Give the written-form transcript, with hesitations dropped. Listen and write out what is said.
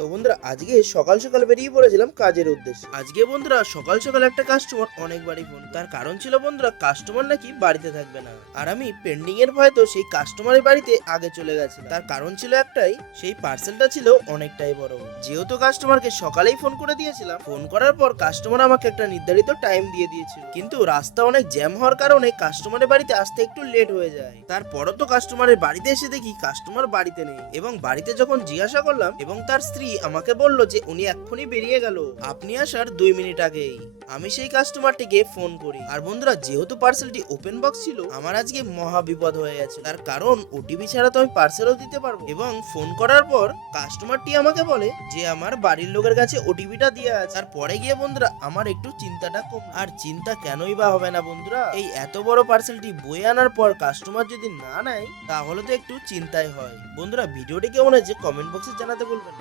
তো বন্ধুরা আজকে সকাল সকাল বেরিয়ে পড়েছিলাম কাজের উদ্দেশ্যে। আজকে বন্ধুরা সকাল সকাল একটা কাস্টমার অনেকবারই ফোন, তার কারণ ছিল বন্ধুরা কাস্টমার নাকি বাড়িতে থাকবে না। আর আমি পেন্ডিং এর ভয়ে তো সেই কাস্টমারের বাড়িতে আগে চলে গেছিলাম। তার কারণ ছিল একটাই, সেই পার্সেলটা ছিল অনেকটাই বড়। যেহেতু কাস্টমারকে সকালেই ফোন করে দিয়েছিলাম, ফোন করার পর কাস্টমার আমাকে একটা নির্ধারিত টাইম দিয়ে দিয়েছিল, কিন্তু রাস্তা অনেক জ্যাম হওয়ার কারণে কাস্টমারের বাড়িতে আসতে একটু লেট হয়ে যায়। তারপরও তো কাস্টমারের বাড়িতে এসে দেখি কাস্টমার বাড়িতে নেই, এবং বাড়িতে যখন জিজ্ঞাসা করলাম এবং তার স্ত্রী আমাকে বলল যে উনি এক্ষুনি বেরিয়ে গেল, আপনি আসার 2 মিনিট আগেই। আমি সেই কাস্টমারটিকে ফোন করি। আর বন্ধুরা যেহেতু পার্সেলটি ওপেন বক্স ছিল, আমার আজকে মহা বিপদ হয়ে গেছে। তার কারণ ওটিপি ছাড়া তো আমি পার্সেলও দিতে পারবো। এবং ফোন করার পর কাস্টমারটি আমাকে বলে যে আমার বাড়ির লোকের কাছে ওটিপিটা দিয়ে আছে। তারপরে গিয়ে বন্ধুরা আমার একটু চিন্তাটা কম। আর চিন্তা কেনই বা হবে না বন্ধুরা, এই এত বড় পার্সেলটি বয়ে আনার পর কাস্টমার যদি না নেয় তাহলে তো একটু চিন্তাই হয়। বন্ধুরা ভিডিওটি কেমন হয়েছে কমেন্ট বক্সে জানাতে বলবেন।